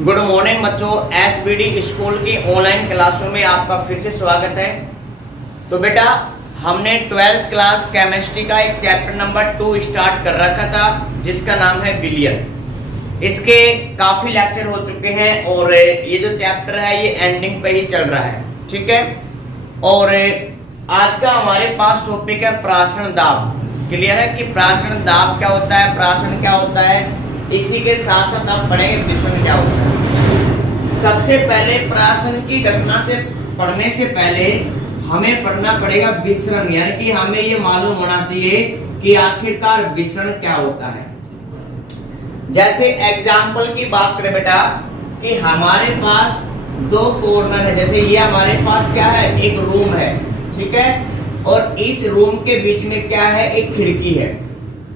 Good morning बच्चों, SBD school की online क्लासों में आपका फिर से स्वागत है। तो बेटा हमने 12th क्लास केमिस्ट्री का एक चैप्टर नंबर 2 स्टार्ट कर रखा था जिसका नाम है बिलियन। इसके काफी लेक्चर हो चुके हैं और ये जो चैप्टर है ये एंडिंग पे ही चल रहा है, ठीक है। और आज का हमारे पास टॉपिक है प्राशन दाब। क्लियर है कि प्राशन दाब क्या होता है, प्राशन क्या होता है, इसी के साथ साथ आप पढ़ेंगे विषण क्या होता है। सबसे पहले प्राशन की घटना से पढ़ने से पहले हमें पढ़ना पड़ेगा विसरण, यानी कि हमें ये मालूम होना चाहिए कि आखिरकार विसरण क्या होता है। जैसे एग्जाम्पल की बात करें बेटा कि हमारे पास दो कॉर्नर है, जैसे ये हमारे पास क्या है, एक रूम है, ठीक है, और इस रूम के बीच में क्या है, एक खिड़की है।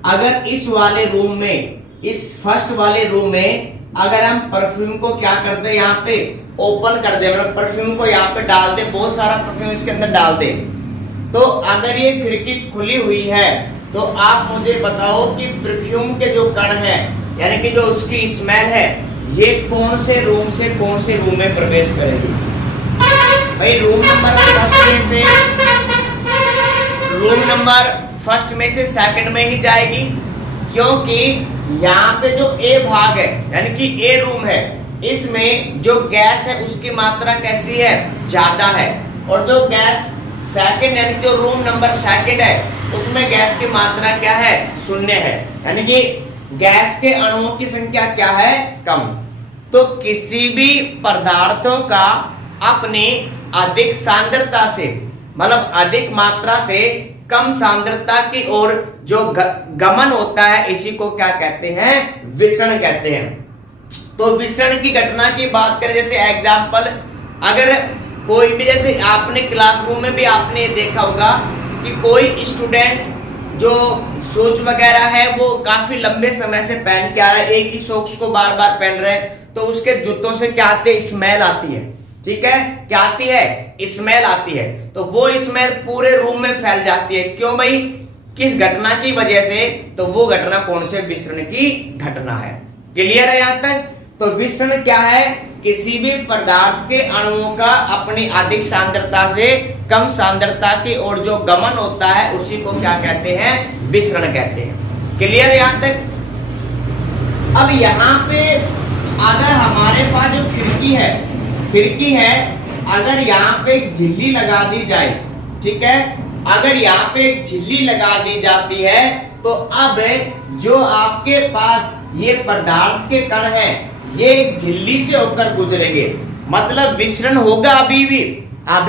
अगर इस वाले रूम में, इस फर्स्ट वाले रूम में अगर हम परफ्यूम को क्या करते हैं, यहाँ पे ओपन कर दे, मतलब परफ्यूम को यहाँ पे डाल दे, बहुत सारा परफ्यूम इसके अंदर डाल दे, तो अगर ये खिड़की खुली हुई है तो आप मुझे बताओ कि परफ्यूम के जो कण है, यानी कि जो उसकी स्मेल है, ये कौन से रूम से कौन से रूम में प्रवेश करेगी। भाई रूम नंबर फर्स्ट में से सेकंड में ही जाएगी, क्योंकि यहाँ पे जो ए भाग है यानी कि ए रूम है, इसमें जो गैस है उसकी मात्रा कैसी है, ज्यादा है, और जो गैस सेकंड यानी जो रूम नंबर सेकंड है उसमें गैस की मात्रा क्या है, शून्य है, यानी कि गैस के अणुओं की संख्या क्या है, कम। तो किसी भी पदार्थों का अपनी अधिक सांद्रता से, मतलब अधिक मात्रा से कम सांद्रता की ओर जो गमन होता है, इसी को क्या कहते हैं, विसरण कहते हैं। तो विसरण की घटना की बात करें, जैसे एग्जांपल, अगर कोई भी, जैसे आपने क्लासरूम में भी आपने देखा होगा कि कोई स्टूडेंट जो शूज वगैरह है वो काफी लंबे समय से पहन के आ रहा है, एक ही सॉक्स को बार बार पहन रहे हैं, तो उसके जूतों से क्या आती है, स्मेल आती है, ठीक है, क्या आती है, स्मेल आती है। तो वो स्मेल पूरे रूम में फैल जाती है, क्यों भाई, किस घटना की वजह से, तो वो घटना कौन से, विसरण की घटना है। क्लियर है यहां तक। तो विसरण क्या है, किसी भी पदार्थ के अणुओं का अपनी अधिक सांद्रता से कम सांद्रता की ओर जो गमन होता है उसी को क्या कहते हैं, विसरण कहते हैं। क्लियर है यहां तक। अब यहाँ पे अगर हमारे पास जो खिड़की है, अगर यहाँ पे एक झिल्ली लगा दी जाए, ठीक है, अगर यहाँ पे एक झिल्ली लगा दी जाती है, तो अब जो आपके पास ये पदार्थ के कण हैं, ये एक झिल्ली से होकर गुजरेंगे, मतलब विसरण होगा। अभी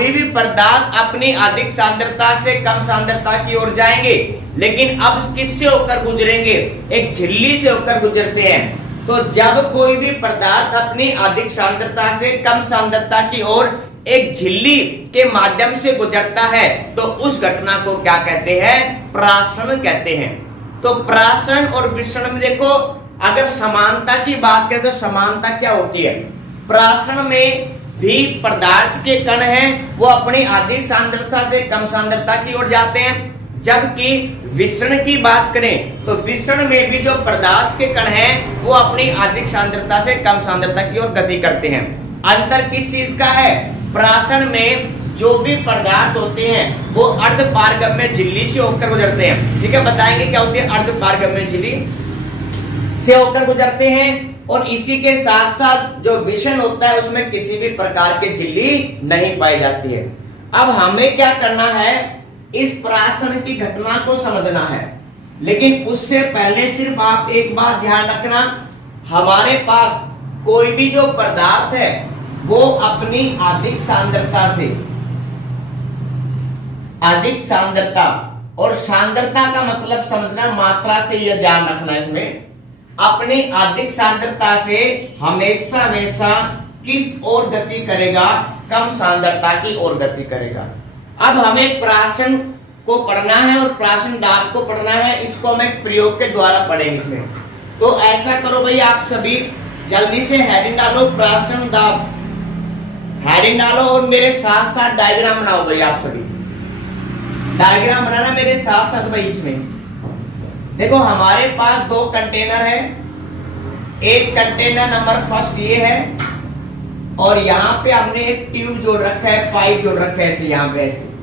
भी पदार्थ अपनी अधिक सांद्रता से कम सांद्रता की ओर जाएंगे, लेकिन अब किससे होकर गुजरेंगे, एक झिल्ली से होकर गुजरते हैं। तो जब कोई भी पदार्थ अपनी अधिक सांद्रता से कम सांद्रता की ओर एक झिल्ली के माध्यम से गुजरता है, तो उस घटना को क्या कहते हैं, प्राशन कहते हैं। तो प्राशन और विसरण में देखो, अगर समानता की बात करें तो समानता क्या होती है, प्राशन में भी पदार्थ के कण हैं वो अपनी अधिक सांद्रता से कम सांद्रता की ओर जाते हैं, जबकि विसरण की बात करें तो विसरण में भी जो पदार्थ के कण हैं वो अपनी अधिक सांद्रता से कम सांद्रता की ओर गति करते हैं। अंतर किस चीज का है, प्राशन में जो भी पदार्थ होते हैं वो अर्ध पारगम्य झिल्ली से होकर गुजरते हैं, ठीक है, बताएंगे क्या होती है, अर्ध पारगम्य झिल्ली से होकर गुजरते हैं। और इसी के साथ साथ जो विसरण होता है उसमें किसी भी प्रकार की झिल्ली नहीं पाई जाती है। अब हमें क्या करना है, इस प्राशन की घटना को समझना है, लेकिन उससे पहले सिर्फ आप एक बात ध्यान रखना, हमारे पास कोई भी जो पदार्थ है वो अपनी अधिक सांद्रता से, अधिक सांद्रता, और सांद्रता का मतलब समझना, मात्रा से यह ध्यान रखना, इसमें अपनी अधिक सांद्रता से हमेशा किस ओर गति करेगा, कम सांद्रता की ओर गति करेगा। अब हमें प्राशन को पढ़ना है और प्राशन दाब को पढ़ना है, इसको हम एक प्रयोग के द्वारा पढ़ेंगे इसमें। तो ऐसा करो भाई, आप सभी जल्दी से हेडिंग डालो, प्राशन दाब हेडिंग डालो, और मेरे साथ साथ डायग्राम बनाओ भाई, आप सभी डायग्राम बनाना मेरे साथ साथ भाई। इसमें देखो हमारे पास दो कंटेनर है, एक कंटेनर नंबर फर्स्ट ये है, और यहां पे हमने एक ट्यूब जोड़ रखा है, पाइप जोड़ रखा है ऐसे, यहां पे ऐसे।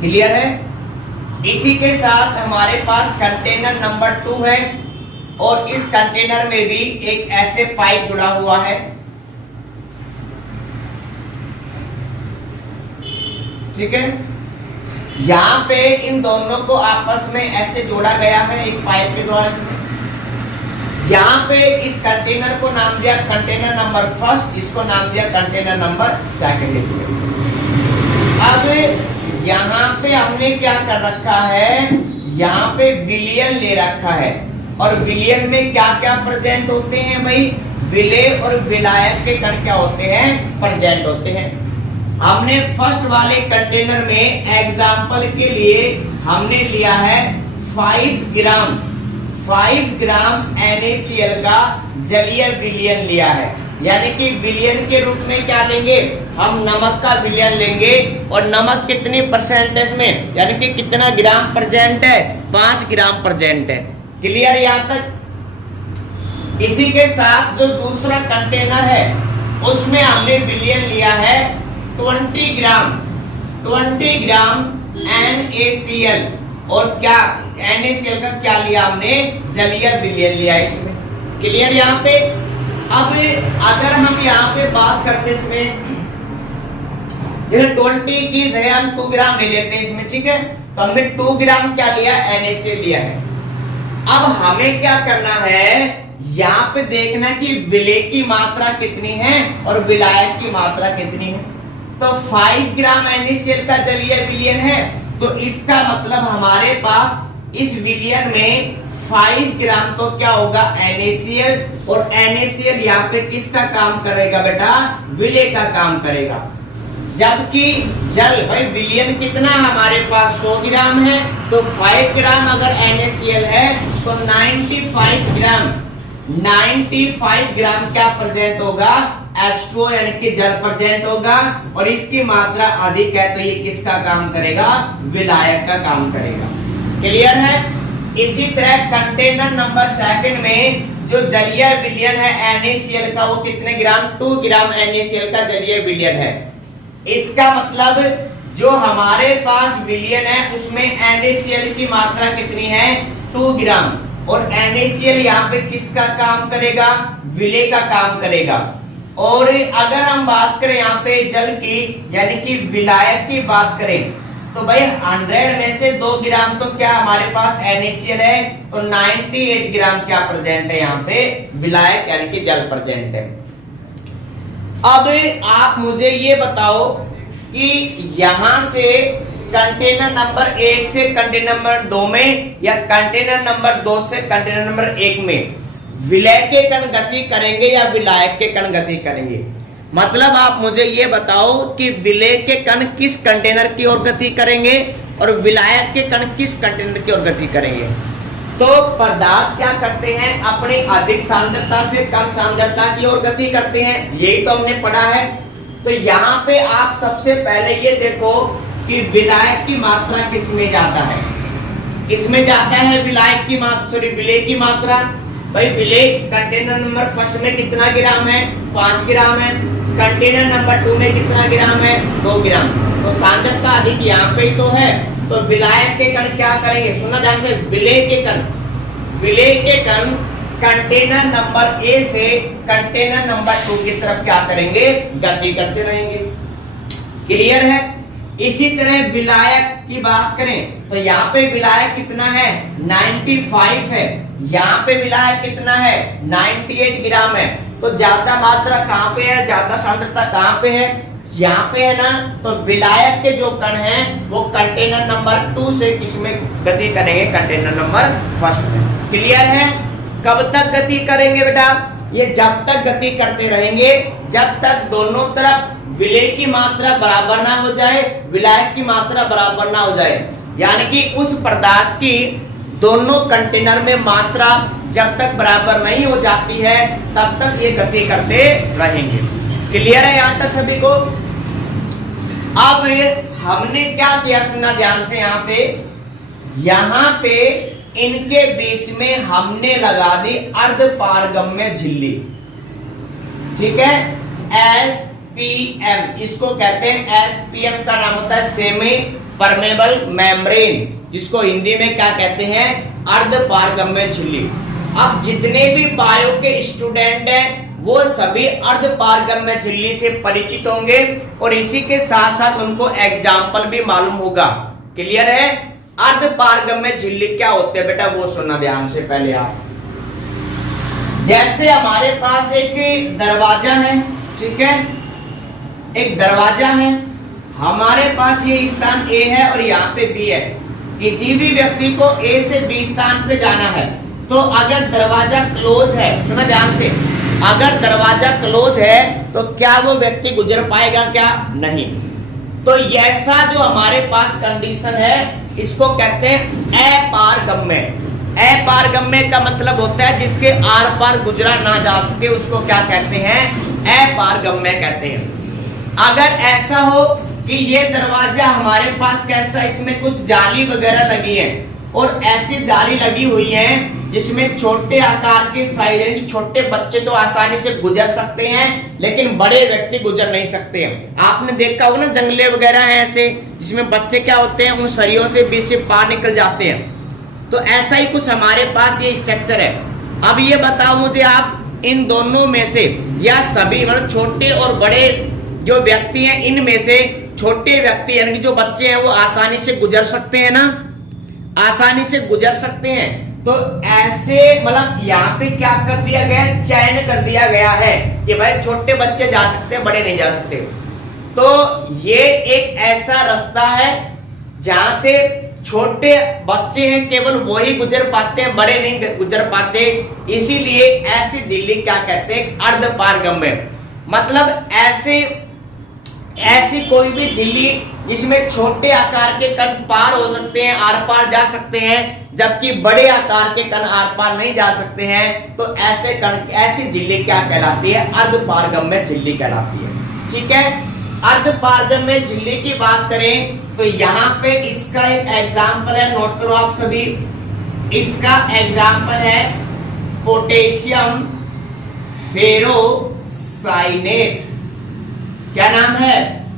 क्लियर है? इसी के साथ हमारे पास कंटेनर नंबर 2 है, और इस कंटेनर में भी एक ऐसे पाइप जुड़ा हुआ है। ठीक है, यहां पे इन दोनों को आपस में ऐसे जोड़ा गया है एक पाइप के द्वारा। यहां पे इस कंटेनर को नाम दिया कंटेनर नंबर फर्स्ट, इसको नाम दिया कंटेनर नंबर सेकंड। अब यहां पे हमने क्या कर रखा है, यहां पे विलयन ले रखा है, और विलयन में क्या क्या प्रेजेंट होते हैं भाई, विलेय और विलायक के कण क्या होते हैं, प्रेजेंट होते हैं। हमने फर्स्ट वाले कंटेनर में एग्जांपल के लिए हमने लिया है 5 ग्राम NaCl का जलीय विलयन लिया है, यानी कि विलयन के रूप में क्या लेंगे, हम नमक का विलयन लेंगे, और नमक कितनी परसेंटेज में, यानी कि कितना ग्राम प्रेजेंट है, 5 ग्राम प्रेजेंट है। क्लियर यहां तक? इसी के साथ जो दूसरा कंटेनर है उसमें हमने विलयन लिया है 20 ग्राम NaCl, और क्या NaCl का क्या लिया हमने, जलीय विलयन लिया इसमें। क्लियर यहाँ पे? अब अगर हम यहाँ पे बात करते इसमें, जैसे 20 की जगह हम 2 ग्राम ले लेते हैं इसमें, ठीक है, तो हमने 2 ग्राम क्या लिया, NaCl लिया है। अब हमें क्या करना है, यहाँ पे देखना कि विलेय की मात्रा कितनी है और विलायक की मात्रा कितनी है। तो 5 ग्राम NaCl का जलीय विलयन है, तो इसका मतलब हमारे पास इस विलयन में 5 ग्राम तो क्या होगा, NaCl, और NaCl यहाँ पे किसका काम करेगा बेटा, विलेय का काम करेगा। जबकि जल, भाई विलयन कितना हमारे पास 100 ग्राम है, तो 5 ग्राम अगर NaCl है तो 95 ग्राम क्या प्रेजेंट होगा, H2O यानी कि जल प्रेजेंट होगा, और इसकी मात्रा अधिक है तो ये किसका काम करेगा, विलायक का काम करेगा। क्लियर है? इसी तरह कंटेनर नंबर सेकंड में जो जलीय विलयन है NaCl का, वो कितने ग्राम, 2 ग्राम NaCl का जलीय विलयन है। इसका मतलब जो हमारे पास विलयन है उसमें NaCl की मात्रा कितनी है, 2 ग्राम, और NaCl यहाँ पे किसका काम करेगा, विलेय का काम करेगा। और अगर हम बात करें यहाँ पे जल की, यानी कि विलायक की बात करें, तो भाई 100 में से 2 ग्राम तो क्या हमारे पास NaCl है, तो 98 ग्राम क्या प्रेजेंट है यहाँ पे, विलायक यानी कि जल प्रेजेंट है। अब आप मुझे ये बताओ कि यहां से कंटेनर नंबर 1 से कंटेनर नंबर 2 में, या कंटेनर नंबर 2 से कंटेनर नंबर 1 में विलेय के कण गति करेंगे या विलायक के कण गति करेंगे। मतलब आप मुझे ये बताओ कि विलेय के कण किस कंटेनर की ओर गति करेंगे और विलायक के कण किस कंटेनर की ओर गति करेंगे। तो पदार्थ क्या करते हैं, अपनी अधिक सांद्रता से कम सांद्रता की ओर गति करते हैं, यही तो हमने पढ़ा है। तो यहाँ पे आप सबसे पहले ये देखो कि विलायक की मात्रा किसमें ज्यादा है, किसमें जाता है विलायक की मात्रा, सॉरी विलेय की मात्रा। भाई विलेय कंटेनर नंबर फर्स्ट में कितना ग्राम है, 5 ग्राम है, कंटेनर नंबर 2 में कितना ग्राम है, 2 ग्राम, तो सांद्रता अधिक यहाँ पे ही तो है। तो विलायक के कण क्या करेंगे, सुना ध्यान से, विलेय के कण कंटेनर नंबर ए से कंटेनर नंबर 2 की तरफ क्या करेंगे, गति करते रहेंगे। क्लियर है? इसी तरह विलायक की बात करें तो यहाँ पे विलायक कितना है, 95 है, यहाँ पे विलायक कितना है, 98 ग्राम है। तो ज्यादा मात्रा कहाँ पे है, ज्यादा सांद्रता कहाँ पे है, यहाँ पे है ना। तो विलायक के जो कण हैं वो कंटेनर नंबर 2 से किसमें गति करेंगे, कंटेनर नंबर फर्स्ट में। क्लियर है? कब तक गति करेंगे बेटा, ये जब तक गति करते रहेंगे जब तक दोनों तरफ विलेय की मात्रा बराबर ना हो जाए, विलायक की मात्रा बराबर ना हो जाए, यानी कि उस पदार्थ की दोनों कंटेनर में मात्रा जब तक बराबर नहीं हो जाती है तब तक ये गति करते रहेंगे। क्लियर है यहां तक सभी को? अब हमने क्या किया, सुनना ध्यान से, यहाँ पे इनके बीच में हमने लगा दी अर्धपारगम्य झिल्ली। ठीक है, SPM, इसको कहते हैं SPM का नाम होता है सेमी परमेबल मेम्ब्रेन, जिसको हिंदी में क्या कहते हैं, अर्धपारगम्य झिल्ली। अब जितने भी बायो के स्टूडेंट हैं वो सभी अर्धपारगम्य झिल्ली से परिचित होंगे और इसी के साथ साथ उनको एग्जाम्पल भी मालूम होगा। क्लियर है? अर्धपारगम्य झिल्ली क्या होते हैं बेटा, वो सुनना ध्यान से पहले आप। जैसे हमारे पास एक दरवाजा है, ठीक है, एक दरवाजा है, हमारे पास ये स्थान A है और यहाँ पे B है। किसी भी व्यक्ति को A से B स्थान पे जाना है तो अगर दरवाजा क्लोज है, सुना ध्यान से, अगर दरवाजा क्लोज है तो क्या वो व्यक्ति गुजर पाएगा? क्या नहीं। तो ऐसा जो हमारे पास कंडीशन है इसको कहते हैं अपारगम्य। अपारगम्य का मतलब होता है जिसके आर पार गुजरा ना जा सके, उसको क्या कहते हैं? अपारगम्य कहते हैं। अगर ऐसा हो कि ये दरवाजा हमारे पास कैसा, इसमें कुछ जाली वगैरह लगी है और ऐसी जाली लगी हुई है जिसमें छोटे आकार के साइज, छोटे बच्चे तो आसानी से गुजर सकते हैं लेकिन बड़े व्यक्ति गुजर नहीं सकते हैं। आपने देखा होगा ना, जंगले वगैरह हैं ऐसे जिसमें बच्चे क्या होते हैं, उन सरियों से बीच से पार निकल जाते हैं। तो ऐसा ही कुछ हमारे पास ये स्ट्रक्चर है। अब ये बताओ मुझे आप, इन दोनों में से या सभी, मतलब छोटे और बड़े जो व्यक्ति हैं, इनमें से छोटे व्यक्ति यानी कि जो बच्चे हैं वो आसानी से गुजर सकते हैं ना, आसानी से गुजर सकते हैं। तो ऐसे मतलब यहाँ पे क्या कर दिया गया है, चयन कर दिया गया है कि भाई छोटे बच्चे जा सकते हैं, बड़े नहीं जा सकते। तो ये एक ऐसा रास्ता है जहां से छोटे बच्चे हैं केवल वही गुजर पाते हैं, बड़े नहीं गुजर पाते। इसीलिए ऐसी झिल्ली क्या कहते हैं, अर्धपारगम्य। मतलब ऐसी कोई भी झिल्ली जिसमें छोटे आकार के कण पार हो सकते हैं, आर पार जा सकते हैं, जबकि बड़े आकार के कण आर पार नहीं जा सकते हैं, तो ऐसी झिल्ली क्या कहलाती है, अर्धपारगम्य झिल्ली कहलाती है। ठीक है, अर्धपारगम्य झिल्ली की बात करें तो यहाँ पे इसका एक एग्जाम्पल है, नोट करो आप सभी। इसका एग्जाम्पल है पोटेशियम फेरोसाइनेट। क्या नाम है,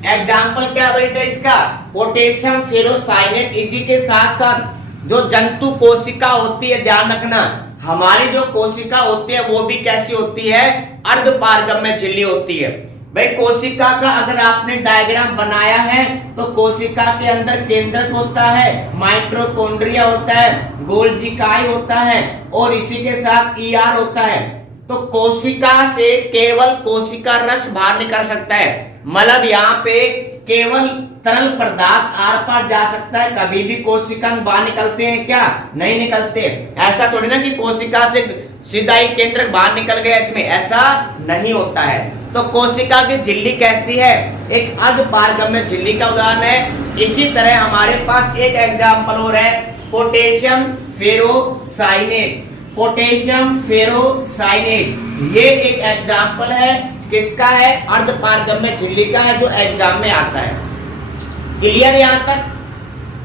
एग्जाम्पल क्या बेटा इसका, पोटेशियम फेरोसाइनेट। इसी के साथ साथ जो जंतु कोशिका होती है, ध्यान रखना, हमारी जो कोशिका होती है वो भी कैसी होती है, अर्धपारगम्य झिल्ली होती है। भाई कोशिका का अगर आपने डायग्राम बनाया है तो कोशिका के अंदर केंद्रक होता है, माइटोकॉन्ड्रिया होता है, गोल्जिकाई होता है और इसी के साथ ईआर होता है। तो कोशिका से केवल कोशिका रस बाहर निकल सकता है, मतलब यहाँ पे केवल तरल पदार्थ आर पार जा सकता है। कभी भी कोशिका बाहर निकलते हैं क्या, नहीं निकलते। ऐसा थोड़ी ना कि कोशिका से सीधा ही केंद्रक बाहर निकल गया, इसमें ऐसा नहीं होता है। तो कोशिका की झिल्ली कैसी है, एक अर्धपारगम्य झिल्ली का उदाहरण है। इसी तरह हमारे पास एक एग्जाम्पल और है, पोटेशियम फेरोसाइनेट। पोटेशियम फेरोसाइनेट ये एक एग्जाम्पल है, किसका है, अर्धपारगम्य झिल्ली का है, जो एग्जाम में आता है। क्लियर यहां तक।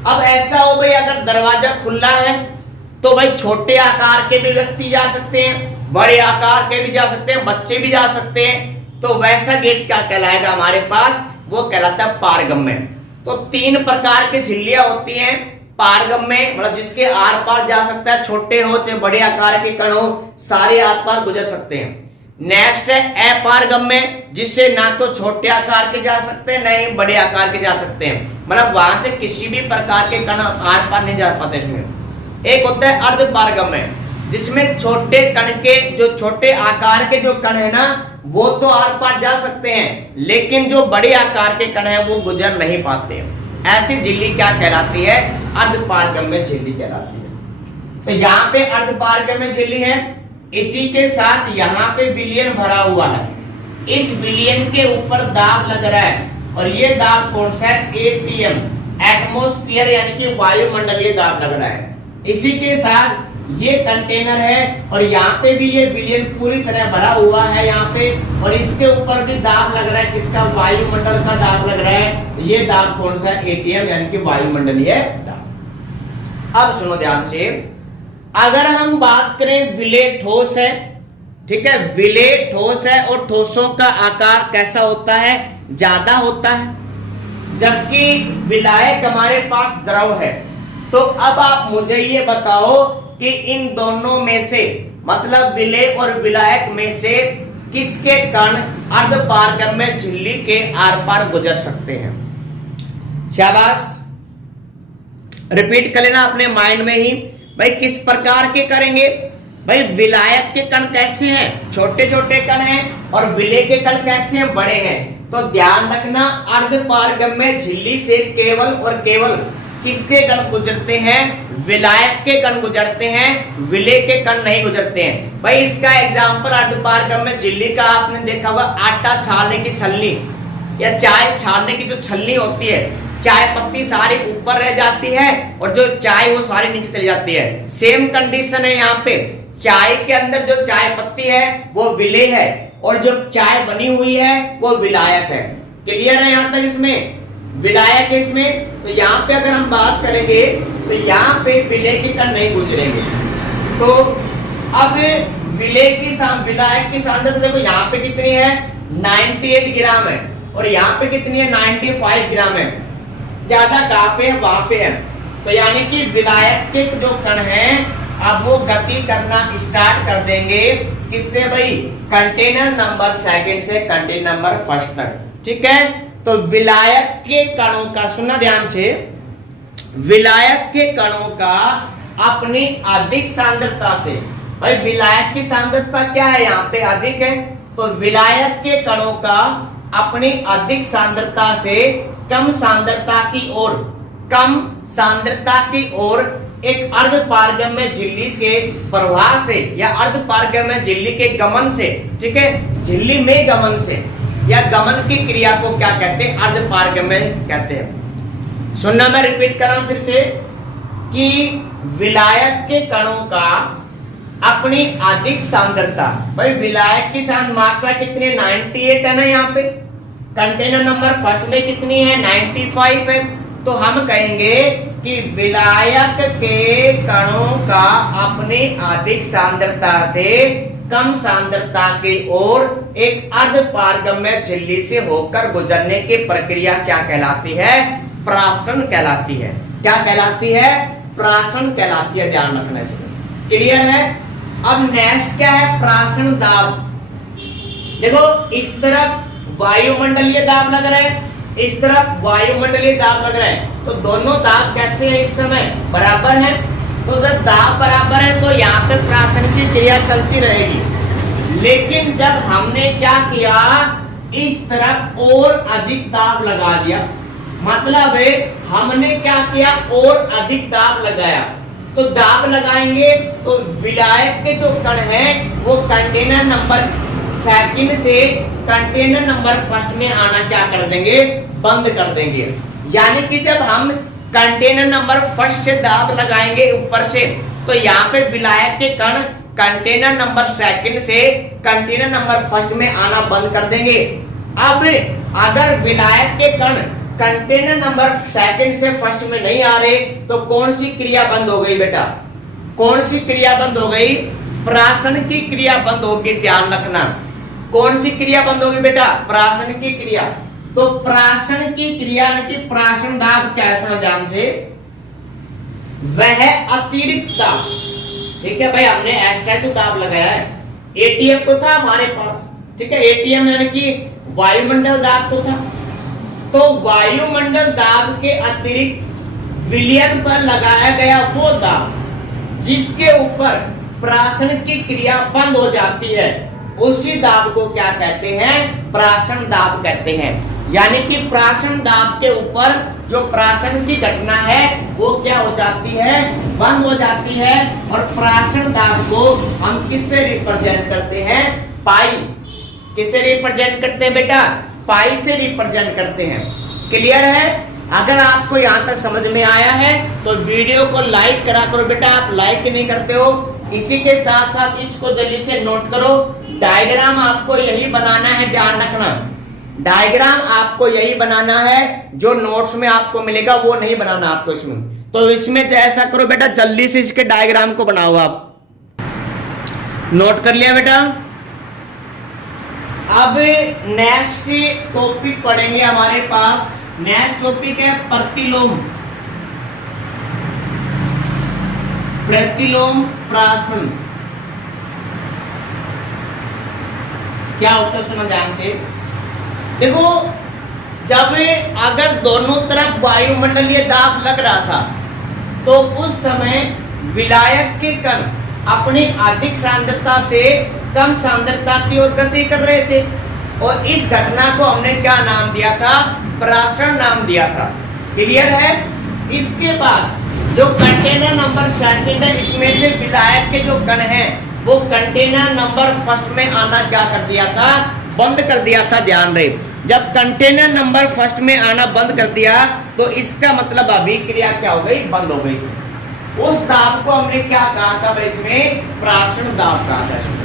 अब ऐसा हो भाई, अगर दरवाजा खुला है तो भाई छोटे आकार के भी व्यक्ति जा सकते हैं, बड़े आकार के भी जा सकते हैं, बच्चे भी जा सकते हैं। तो वैसा गेट क्या कहलाएगा हमारे पास, वो कहलाता है पारगम्य। तो 3 प्रकार की झिल्लियां होती हैं। पारगम्य मतलब जिसके आर पार जा सकता है, छोटे हो चाहे बड़े आकार के कण हो, सारे आर पार गुजर सकते हैं। नेक्स्ट है अपारगम्य, जिससे ना तो छोटे आकार के जा सकते हैं, ना ही बड़े आकार के जा सकते हैं, मतलब वहां से किसी भी प्रकार के कण आर पार नहीं जा पाते इसमें। एक होता है अर्धपारगम्य, जिसमें छोटे कण के, जो छोटे आकार के जो कण है ना, वो तो आर पार जा सकते हैं, लेकिन जो बड़े आकार के कण है वो गुजर नहीं पाते। ऐसी झिल्ली क्या कहलाती है, अर्धपारगम्य झिल्ली कहलाती है। तो यहाँ पे अर्धपारगम्य झिल्ली है, इसी के साथ यहाँ पे विलयन भरा हुआ है। इस विलयन के ऊपर दाब लग रहा है और ये दाब कौन सा है, एटीएम, एटमॉस्फेयर यानी कि वायुमंडलीय दाब लग रहा है। इसी के साथ ये कंटेनर है और यहाँ पे भी ये विलयन पूरी तरह भरा हुआ है यहाँ पे, और इसके ऊपर भी दाब लग रहा है, किसका, वायुमंडल का दाब लग रहा है। ये दाब कौन सा, एटीएम यानी कि वायुमंडलीय दाब। अब सुनो ध्यान से, अगर हम बात करें विलेय ठोस है, ठीक है, विलेय ठोस है और ठोसों का आकार कैसा होता है, ज्यादा होता है, जबकि विलायक हमारे पास द्रव है। तो अब आप मुझे ये बताओ कि इन दोनों में से मतलब विलेय और विलायक में से किसके कण अर्धपारगम्य झिल्ली के आर पार गुजर सकते हैं। शाबाश, रिपीट कर लेना अपने माइंड में ही। भाई किस प्रकार के करेंगे, भाई विलायक के कण कैसे हैं, छोटे छोटे कण हैं, और विलेय के कण कैसे हैं, बड़े हैं। तो ध्यान रखना, अर्धपारगम्य झिल्ली से केवल और केवल किसके कण गुजरते हैं, विलायक के कण गुजरते हैं, विलेय के कण नहीं गुजरते हैं। भाई इसका एग्जांपल अर्धपारगम्य झिल्ली का आपने देखा होगा, आटा छानने की छलनी या चाय छानने की जो छलनी होती है, चाय पत्ती सारी ऊपर रह जाती है और जो चाय वो सारी नीचे चली जाती है। सेम कंडीशन है यहाँ पे, चाय के अंदर जो चाय पत्ती है वो विलेय है और जो चाय बनी हुई है वो विलायक है। क्लियर है यहाँ तक, इसमें विलायक है इसमें। तो यहाँ पे अगर हम बात करेंगे तो यहाँ पे विलेय के कण नहीं गुजरेंगे। तो अब विलायक की सांद्रता देखो यहाँ पे कितनी है, 98 ग्राम है, और यहाँ पे कितनी है, 95 ग्राम है। ज्यादा कहाँ पे है, वहां पे है। तो यानी कि विलायक के जो कण हैं अब वो गति करना स्टार्ट कर देंगे, किससे भाई, कंटेनर नंबर सेकंड से कंटेनर नंबर फर्स्ट तक, ठीक है। तो विलायक के कणों का सुनना ध्यान से, विलायक के कणों का अपनी अधिक सांद्रता से, भाई विलायक की सांद्रता क्या है, यहाँ पे अधिक है, तो विलायक के कणों का अपनी अधिक सांद्रता से कम सांद्रता की ओर, कम सांद्रता की ओर एक अर्धपारगम्य झिल्ली के प्रवाह से या अर्धपारगम्य झिल्ली के गमन से, ठीक है, झिल्ली में गमन से या गमन की क्रिया को क्या कहते हैं, अर्धपारगम्य कहते हैं। सुनना, मैं रिपीट कर रहा हूं फिर से कि विलायक के कणों का अपनी अधिक सांद्रता, भाई विलायक की मात्रा कितनी, 98 है ना, यहाँ पे कंटेनर नंबर फर्स्ट में कितनी है, 95 है। तो हम कहेंगे कि विलायक के कणों का अपनी अधिक सांद्रता से कम सांद्रता की ओर एक अर्धपारगम्य झिल्ली से होकर गुजरने की प्रक्रिया क्या कहलाती है, प्राशन कहलाती है। क्या कहलाती है, प्राशन कहलाती है। ध्यान रखना इसमें, क्लियर है। अब नेक्स्ट क्या है, प्राशन दाब। देखो इस तरफ वायुमंडलीय दाब लग रहा है, इस तरफ वायुमंडलीय दाब लग रहा है, तो दोनों दाब कैसे है, इस समय बराबर है। तो जब दाब बराबर है तो यहाँ पे प्राशन की क्रिया चलती रहेगी। लेकिन जब हमने क्या किया, इस तरफ और अधिक दाब लगा दिया, मतलब है हमने क्या किया, और अधिक दाब लगाया। तो दाब लगाएंगे तो विलायक के जो कण हैं वो कंटेनर नंबर सेकंड से कंटेनर नंबर फर्स्ट में आना क्या कर देंगे, बंद कर देंगे। यानी कि जब हम कंटेनर नंबर फर्स्ट से दाब लगाएंगे ऊपर से, तो यहाँ पे विलायक के कण कंटेनर नंबर सेकंड से कंटेनर नंबर फर्स्ट में आना बंद कर देंगे। अब अगर विलायक के कण कंटेनर नंबर सेकंड से फर्स्ट में नहीं आ रहे तो कौन सी क्रिया बंद हो गई बेटा, कौन सी क्रिया बंद हो गई, प्राशन की क्रिया बंद होगी। ध्यान रखना, कौन सी क्रिया बंद होगी बेटा, प्राशन की क्रिया। तो प्राशन की क्रिया की प्राशन दाब क्या है, सुना ध्यान से, वह अतिरिक्त दाब, ठीक है भाई, हमने एक्स्ट्रा दाब लगाया है। एटीएम तो था हमारे पास, ठीक है, एटीएम यानी कि वायुमंडल दाब तो था। तो वायुमंडल दाब के अतिरिक्त विलयन पर लगाया गया वो दाब जिसके ऊपर प्राशन की क्रिया बंद हो जाती है, उसी दाब को क्या कहते हैं, प्राशन दाब कहते हैं। यानी कि प्राशन दाब के ऊपर जो प्राशन की घटना है वो क्या हो जाती है, बंद हो जाती है। और प्राशन दाब को हम किससे रिप्रेजेंट करते हैं, पाई। किससे रिप्रेजेंट करते हैं बेटा, पाई से रिप्रेजेंट करते हैं। क्लियर है। अगर आपको यहाँ तक समझ में आया है तो वीडियो को लाइक करा करो बेटा, आप लाइक नहीं करते हो। इसी के साथ साथ इसको जल्दी से नोट करो, डायग्राम आपको यही बनाना है, ध्यान रखना, डायग्राम आपको यही बनाना है, जो नोट्स में आपको मिलेगा वो नहीं बनाना आपको इसमें। तो इसमें जो ऐसा करो बेटा, जल्दी से इसके डायग्राम को बनाओ। आप नोट कर लिया बेटा। अब नेक्स्ट टॉपिक पढ़ेंगे हमारे पास, नेक्स्ट टॉपिक है प्रतिलोम, प्रतिलोम प्राशन। क्या होता है सुनो ध्यान से। देखो, जब अगर दोनों तरफ वायुमंडलीय दाब लग रहा था तो उस समय विलायक के कण अपनी अधिक सांद्रता से कम सांद्रता की ओर गति कर रहे थे, और इस घटना को हमने क्या नाम दिया था? प्राशन नाम दिया था। क्लियर है? इसके बाद जो कंटेनर नंबर सेकंड है, इसमें से विलायक के जो कण हैं वो कंटेनर नंबर फर्स्ट में आना क्या कर दिया था? बंद कर दिया था। ध्यान रहे, जब कंटेनर नंबर फर्स्ट में आना बंद कर दिया तो इसका मतलब अभिक्रिया क्या हो गई? बंद हो गई। उस दाब को हमने क्या कहा था भाई? इसमें प्राशन दाब कहा था इसमें।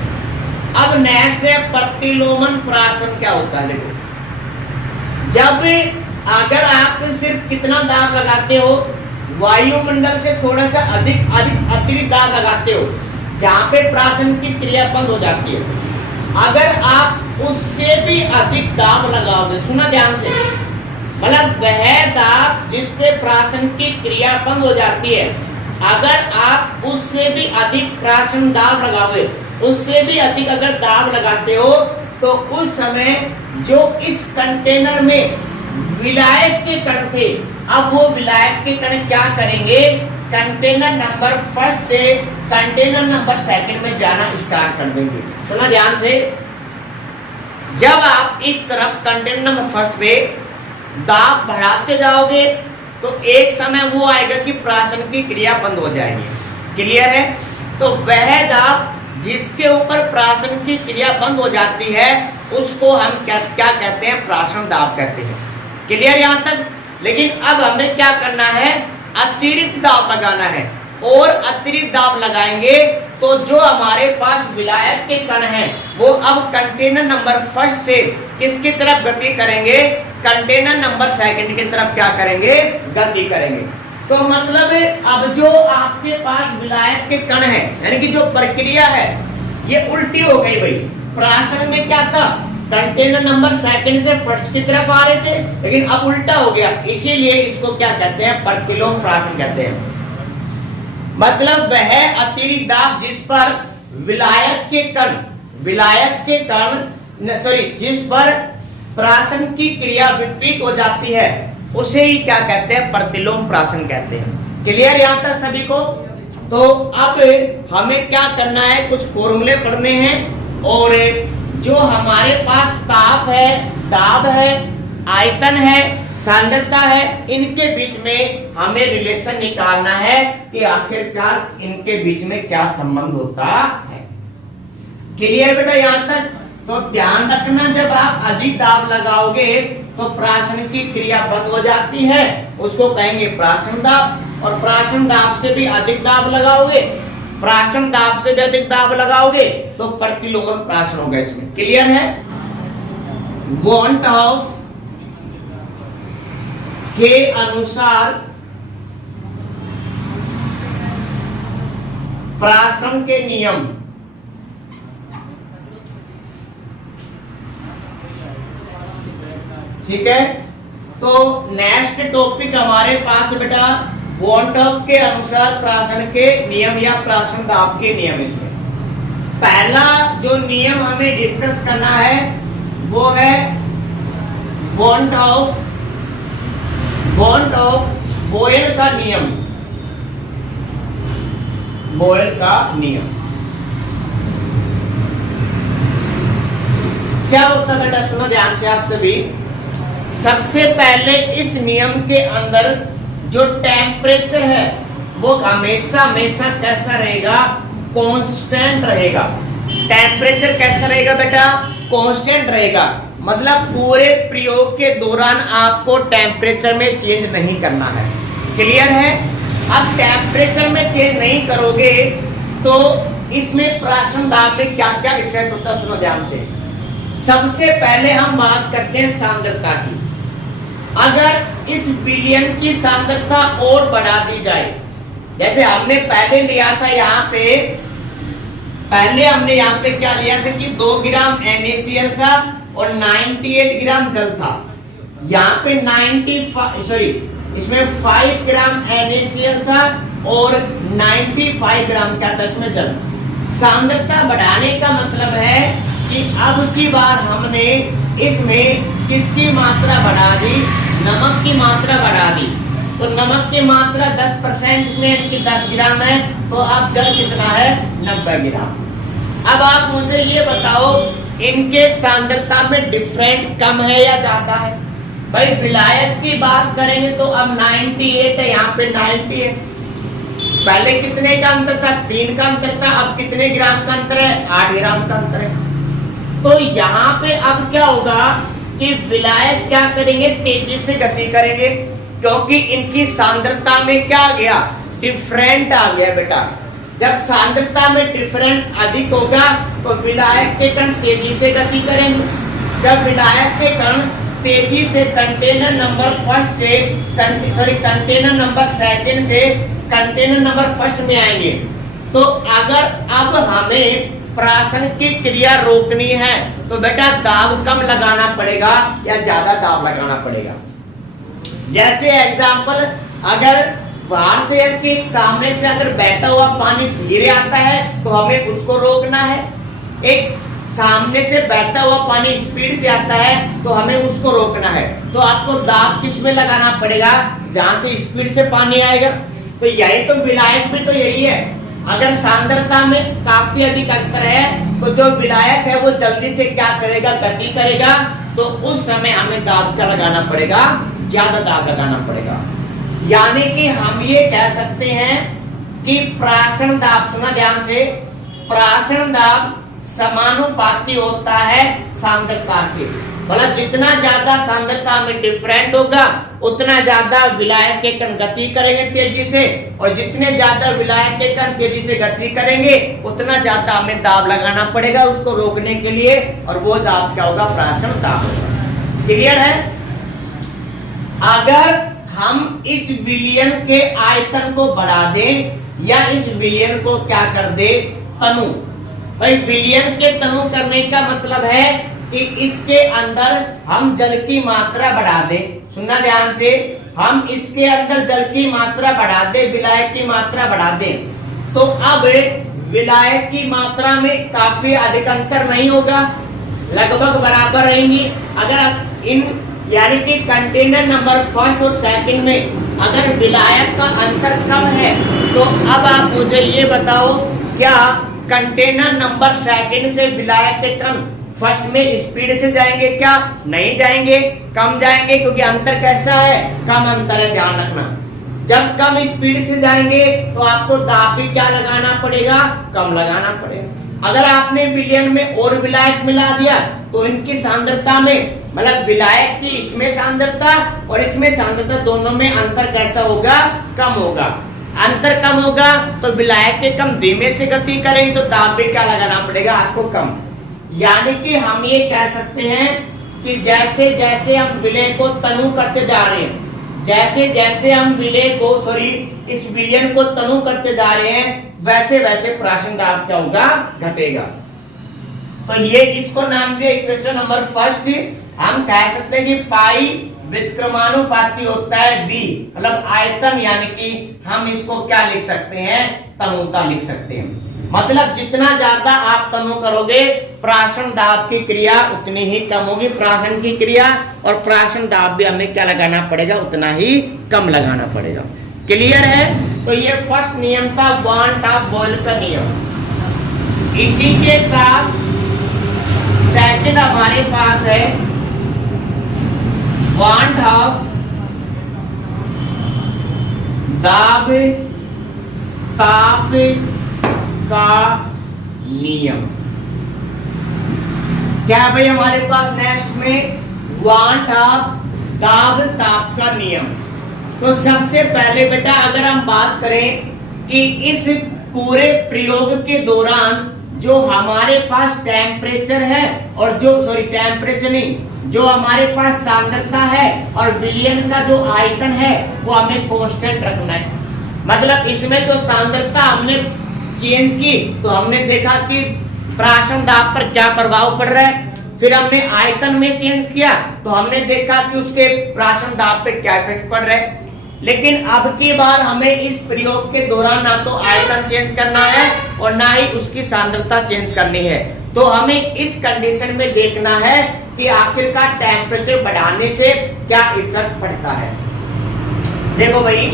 अब नेक्स्ट है प्रतिलोमन प्राशन। क्या होता है? देखो, जब अगर आप सिर्फ कितना दाब लगाते हो, वायुमंडल से थोड़ा सा अधिक अतिरिक्त दाब लगाते हो, जहां पे प्राशन की क्रिया बंद हो जाती है। अगर आप उससे भी अधिक दाब लगाओगे, सुना ध्यान से, मतलब वह दाब जिस पे प्राशन की क्रिया बंद हो जाती है, अगर आप उससे भी अधिक प्राशन दाब लगाओगे, उससे भी अधिक अगर दाब लगाते हो, तो उस समय जो इस कंटेनर में विलायक के कण थे, अब वो विलायक के कण क्या करेंगे? कंटेनर नंबर फर्स्ट से कंटेनर नंबर सेकंड में जाना स्टार्ट कर देंगे। सुना ध्यान से, जब आप इस तरफ कंटेनर नंबर फर्स्ट पे दाब बढ़ाते जाओगे तो एक समय वो आएगा कि प्राशन की क्रिया बंद हो जाएगी। क्लियर है? तो वह दाब जिसके ऊपर प्राशन की क्रिया बंद हो जाती है उसको हम क्या कहते हैं? प्राशन दाब कहते हैं। क्लियर यहां तक? लेकिन अब हमें क्या करना है? अतिरिक्त दाब लगाना है, और अतिरिक्त दाब लगाएंगे तो जो हमारे पास विलायक के कण हैं वो अब कंटेनर नंबर फर्स्ट से किसकी तरफ गति करेंगे? कंटेनर नंबर सेकंड की तरफ क्या करेंगे? गति करेंगे। तो मतलब अब जो आपके पास विलायक के कण हैं, यानी कि जो प्रक्रिया है ये उल्टी हो गई भाई। प्राशन में क्या था? कंटेनर नंबर सेकंड से फर्स्ट की तरफ आ रहे थे, लेकिन अब उल्टा हो गया, इसीलिए इसको क्या कहते हैं? प्रतिलोम प्राशन कहते हैं। मतलब वह अतिरिक्त दाब जिस पर विलायक के कण जिस पर प्राशन की क्रिया विपरीत हो जाती है उसे ही क्या कहते हैं? प्रतिलोम प्राशन कहते हैं। क्लियर यहां तक सभी को? तो अब हमें क्या करना है? कुछ फॉर्मूले पढ़ने हैं, और जो हमारे पास ताप है, दाब है, आयतन है, सांद्रता है, इनके बीच में हमें रिलेशन निकालना है कि आखिरकार इनके बीच में क्या संबंध होता है। क्लियर बेटा यहां तक? तो ध्यान रखना, जब आप अधिक दाब लगाओगे तो प्राशन की क्रिया बंद हो जाती है, उसको कहेंगे प्राशन दाब, और प्राशन दाब से भी अधिक दाब लगाओगे, प्राशन दाब से भी अधिक दाब लगाओगे तो प्रतिलोमन प्राशन होगा इसमें। क्लियर है? वॉन्ट ऑफ के अनुसार प्राशन के नियम, ठीक है? तो नेक्स्ट टॉपिक हमारे पास बेटा वॉन्ट ऑफ के अनुसार प्राशन के नियम या प्राशन दाब के नियम। इसमें पहला जो नियम हमें डिस्कस करना है वो है वॉन्ट ऑफ बॉयल का नियम। बॉयल का नियम क्या होता है बेटा? सुनो ध्यान से आप सभी। सबसे पहले इस नियम के अंदर जो टेम्परेचर है वो हमेशा कैसा रहेगा? कांस्टेंट रहेगा। टेम्परेचर कैसा रहेगा बेटा? कांस्टेंट रहेगा। मतलब पूरे प्रयोग के दौरान आपको टेम्परेचर में चेंज नहीं करना है। क्लियर है? अब टेम्परेचर में चेंज नहीं करोगे तो इसमें प्राशन दाब में क्या क्या इफेक्ट होता है? सुनो ध्यान से। सबसे पहले हम बात करते हैं सांद्रता की। अगर इस विलयन की सांद्रता और बढ़ा दी जाए। जैसे हमने पहले लिया था यहाँ पे, पहले हमने यहाँ पे क्या लिया था कि 2 ग्राम NaCl था और 98 ग्राम जल था। यहाँ पे 5 ग्राम NaCl था और 95 ग्राम क्या था इसमें जल। सांद्रता बढ़ाने का मतलब है कि अब की बार हमने इसमें किसकी मात्रा बढ़ा दी, नमक की मात्रा बढ़ा दी। तो नमक की मात्रा 10% में 10 ग्राम है, तो अब जल कितना है 90 ग्राम। अब आप मुझे ये बताओ इनके सांद्रता में डिफरेंट कम है या ज्यादा है? भाई विलायक की बात करेंगे तो अब 98 है, यहाँ पे 90 है। पहले कितने का अंतर था? 3 का अंतर था, अब कितने ग्राम का अंतर है? 8 ग्राम का अंतर है। तो यहाँ पे अब क्या होगा कि विलायक क्या करेंगे, तेजी से गति करेंगे, क्योंकि इनकी सांद्रता में क्या आ गया, डिफरेंट आ गया बेटा। जब सांद्रता में डिफरेंट अधिक होगा तो विलायक के कण तेजी से गति करेंगे। जब विलायक के कण तेजी से कंटेनर नंबर सेकंड से कंटेनर नंबर फर्स्ट में आएंगे, तो अगर अब हमें प्राशन की क्रिया रोकनी है तो बेटा दाब कम लगाना पड़ेगा या ज्यादा दाब लगाना पड़ेगा। जैसे एग्जांपल, अगर बाहर से के सामने से अगर बहता हुआ पानी धीरे आता है तो हमें उसको रोकना है, एक सामने से बहता हुआ पानी स्पीड से आता है तो हमें उसको रोकना है। तो आपको दाब किस में लगाना पड़ेगा, जहां से स्पीड से पानी आएगा। तो यही तो विलायक भी तो यही है, अगर सांद्रता में काफी अधिक अंतर है तो जो विलायक है वो जल्दी से क्या करेगा, गति करेगा, तो उस समय हमें दाब क्या लगाना पड़ेगा, ज्यादा दाब लगाना पड़ेगा। यानी कि हम ये कह सकते हैं कि प्राशन दाब, सुना ध्यान से, प्राशन दाब समानुपाती होता है सांद्रता के। मतलब जितना ज्यादा सांद्रता में डिफरेंट होगा उतना ज्यादा विलायक के कण गति करेंगे तेजी से, और जितने ज्यादा विलायक के कण तेजी से गति करेंगे उतना ज्यादा हमें दाब लगाना पड़ेगा उसको रोकने के लिए, और वो दाब क्या होगा, प्राशन दाब होगा। क्लियर है? अगर हम इस विलयन के आयतन को बढ़ा दें या इस विलयन को क्या कर दे, तनु। भाई विलयन के तनु करने का मतलब है कि इसके अंदर हम जल की मात्रा बढ़ा दें। सुनना ध्यान से, हम इसके अंदर जल की मात्रा बढ़ा दें, विलायक की मात्रा बढ़ा दें, तो अब विलायक की मात्रा में काफी अधिक अंतर नहीं होगा, लगभग बराबर रहेंगी। अगर इन यानी कि कंटेनर नंबर फर्स्ट और सेकंड में अगर विलायक का अंतर कम है तो अब आप मुझे ये बताओ, क्या कंटेनर नंबर सेकंड से विलायक के कण फर्स्ट में स्पीड से जाएंगे? क्या नहीं जाएंगे, कम जाएंगे, क्योंकि अंतर कैसा है, कम अंतर है, ध्यान रखना। जब कम स्पीड से जाएंगे तो आपको दाब भी क्या लगाना पड़ेगा, कम लगाना पड़ेगा। अगर आपने विलयन में और विलायक मिला दिया तो इनकी सांद्रता में, मतलब विलायक की इसमें सांद्रता और इसमें सांद्रता दोनों में अंतर कैसा होगा, कम होगा। अंतर कम होगा तो विलायक के कम धीमे से गति करेंगे तो दाब भी क्या लगाना पड़ेगा आपको, कम। यानी कि हम ये कह सकते हैं कि जैसे जैसे हम विलय को तनु करते जा रहे हैं, जैसे जैसे हम विलय को इस विलयन को तनु करते जा रहे हैं, वैसे वैसे प्राशन दाब क्या होगा, घटेगा। तो ये इसको नाम दिया इक्वेशन नंबर फर्स्ट। हम कह सकते हैं कि पाई व्युत्क्रमानुपाती होता है V, मतलब आयतन, यानी कि हम इसको क्या लिख सकते हैं, तनुता लिख सकते हैं। मतलब जितना ज्यादा आप तनु करोगे प्राशन दाब की क्रिया उतनी ही कम होगी, प्राशन की क्रिया, और प्राशन दाब भी हमें क्या लगाना पड़ेगा, उतना ही कम लगाना पड़ेगा। क्लियर है? तो ये फर्स्ट नियम था वांट ऑफ बॉयल का नियम। इसी के साथ सेकंड हमारे पास है वांट ऑफ दाब ताप का नियम। क्या है भाई हमारे पास नेक्स्ट में, वांट ऑफ दाब ताप का नियम। तो सबसे पहले बेटा अगर हम बात करें कि इस पूरे प्रयोग के दौरान जो हमारे पास टेम्परेचर है और जो टेम्परेचर नहीं, जो हमारे पास सांद्रता है और विलयन का जो आयतन है वो हमें कांस्टेंट रखना है। मतलब इसमें तो सांद्रता हमने चेंज की तो हमने देखा कि प्राशन दाब पर क्या प्रभाव पड़ रहा है, फिर हमने आयतन में चेंज किया तो हमने देखा कि उसके प्राशन दाब पे क्या इफेक्ट पड़ रहा है। लेकिन अब की बार हमें इस प्रयोग के दौरान ना तो आयतन चेंज करना है और ना ही उसकी सांद्रता चेंज करनी है। तो हमें इस कंडीशन में देखना है कि आखिरकार टेम्परेचर बढ़ाने से क्या इफेक्ट पड़ता है। देखो भाई,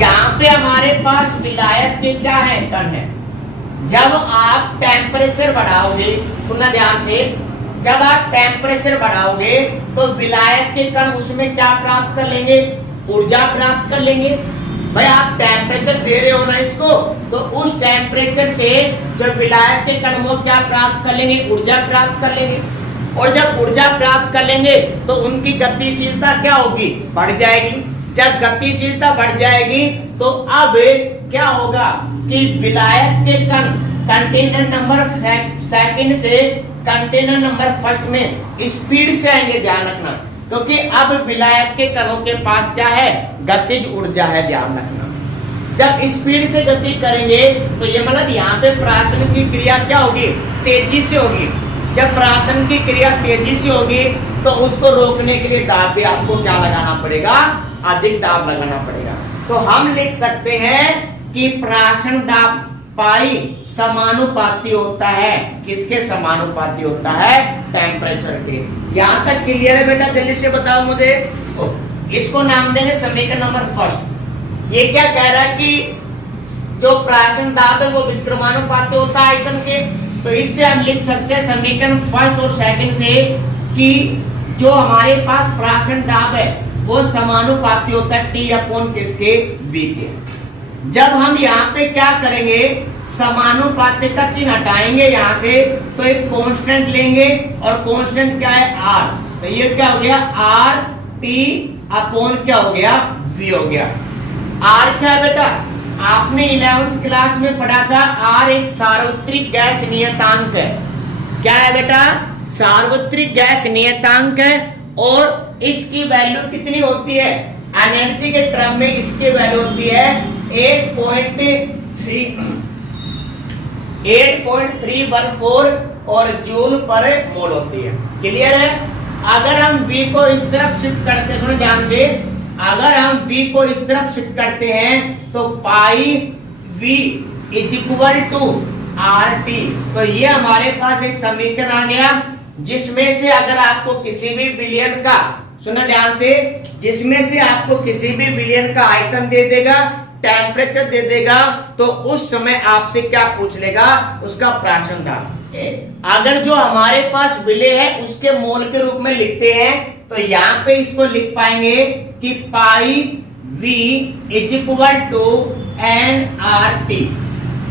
यहाँ पे हमारे पास विलायक के क्या है, कण है। जब आप टेम्परेचर बढ़ाओगे, सुनना ध्यान से, जब आप टेम्परेचर बढ़ाओगे तो विलायक के कण उसमें क्या प्राप्त कर लेंगे, ऊर्जा प्राप्त कर लेंगे। भाई आप टेम्परेचर दे रहे हो ना इसको, तो उस टेम्परेचर से जो विलायक के कण वो क्या प्राप्त कर लेंगे, ऊर्जा प्राप्त कर लेंगे। और जब ऊर्जा प्राप्त कर लेंगे तो उनकी गतिशीलता क्या होगी, बढ़ जाएगी। जब गतिशीलता बढ़ जाएगी तो अब क्या होगा कि विलायक के कण कंटेनर नंबर सेकंड से कंटेनर नंबर फर्स्ट में स्पीड से आएंगे, ध्यान रखना, क्योंकि अब विलायक के कणों के पास क्या है, गतिज ऊर्जा है, ध्यान रखना। जब स्पीड से गति करेंगे तो ये मतलब यहाँ पे प्राशन की क्रिया क्या होगी, तेजी से होगी। जब प्राशन की क्रिया तेजी से होगी तो उसको रोकने के लिए दाब भी आपको क्या लगाना पड़ेगा, अधिक दाब लगाना पड़ेगा। तो हम लिख सकते हैं कि प्राशन दाब पाई समानुपाती होता है, किसके समानुपाती होता है, टेम्परेचर के। यहां तक क्लियर है बेटा, जल्दी से बताओ मुझे। इसको नाम देंगे समीकरण नंबर फर्स्ट। ये क्या कह रहा है कि जो प्राशन दाब है वो विक्रमानुपाती होता है आयतन के। तो इससे हम लिख सकते हैं समीकरण फर्स्ट और सेकंड से कि जो हमारे पास प्राशन दाब है वो समानुपाती होता है T अपॉन किसके, V के। जब हम यहाँ पे क्या करेंगे, समानुपाती का चिन्ह हटाएंगे यहाँ से, तो एक कांस्टेंट लेंगे और कांस्टेंट क्या है, R। तो ये क्या हो गया, R T अपॉन क्या हो गया, V हो गया। R क्या है बेटा, आपने 11वीं क्लास में पढ़ा था, R एक सार्वत्रिक गैस नियतांक है। क्या है बेटा, सार्वत्रिक गैस नियतांक है और इसकी वैल्यू कितनी होती है, एनर्जी के टर्म में इसकी वैल्यू होती है 8.314 और जूल पर मोल होती है। क्लियर है। अगर हम V को इस तरफ शिफ्ट करते हैं, सुनो ध्यान से, अगर हम V को इस तरफ शिफ्ट करते हैं तो pi V is equal to RT। तो ये हमारे पास एक समीकरण आ गया जिसमें से अगर आपको किसी भी विलयन का, सुना ध्यान से, जिसमें से आपको किसी भी विलयन का आयतन दे देगा, टेम्परेचर दे देगा, तो उस समय आपसे क्या पूछ लेगा, उसका प्राशन दाब। अगर जो हमारे पास विलय है उसके मोल के रूप में लिखते हैं तो यहाँ पे इसको लिख पाएंगे कि pi V is equal to nRT।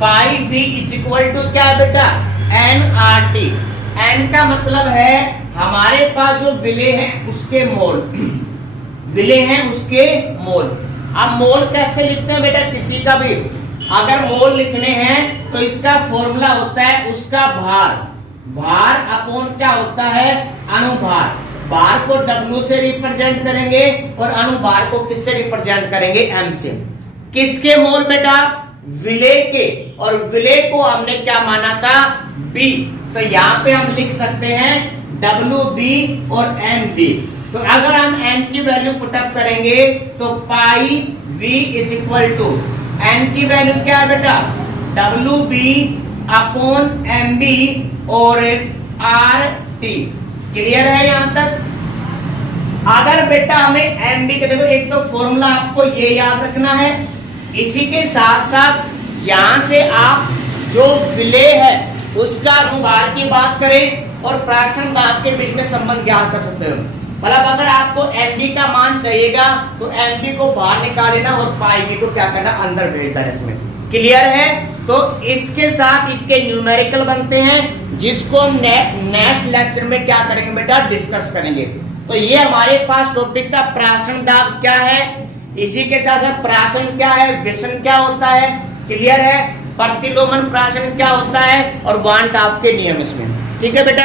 Pi V is equal to क्या है बेटा, nRT। n का मतलब है हमारे पास जो विलय है उसके मोल, विलय है उसके मोल। अब मोल कैसे लिखते हैं बेटा, किसी का भी अगर मोल लिखने हैं तो इसका फॉर्मूला होता है उसका भार, भार अपॉन क्या होता है, अणुभार। भार को W से रिप्रेजेंट करेंगे और अणुभार को किससे रिप्रेजेंट करेंगे, M से। किसके मोल बेटा, विलय के, और विलय को हमने क्या माना था, B। तो यहाँ पे हम लिख सकते हैं WB और MB। तो अगर हम n की वैल्यू पुटअप करेंगे तो pi V is equal to n की वैल्यू क्या है बेटा, WB अपॉन MB और RT। क्लियर है यहाँ तक। अगर बेटा हमें MB के, देखो एक तो फॉर्मूला आपको ये याद रखना है, इसी के साथ साथ यहाँ से आप जो विलय है उसका अनुभार की बात करें और प्राशन दाब के बीच में संबंध ज्ञात कर सकते हो। मतलब अगर आपको MB का मान चाहिएगा तो MB को बाहर निकालना और पाई V को क्या करना, अंदर भेज देना इसमें। क्लियर है। तो इसके साथ इसके न्यूमेरिकल बनते हैं जिसको हम नेक्स्ट लेक्चर में क्या करेंगे बेटा, डिस्कस करेंगे। तो ये हमारे पास टॉपिक था प्राशन दाब क्या है, इसी के साथ साथ प्राशन क्या है, विषम क्या होता है, क्लियर है, प्रतिलोमन प्राशन क्या होता है और वान डाफ के नियम इसमें। ठीक है बेटा।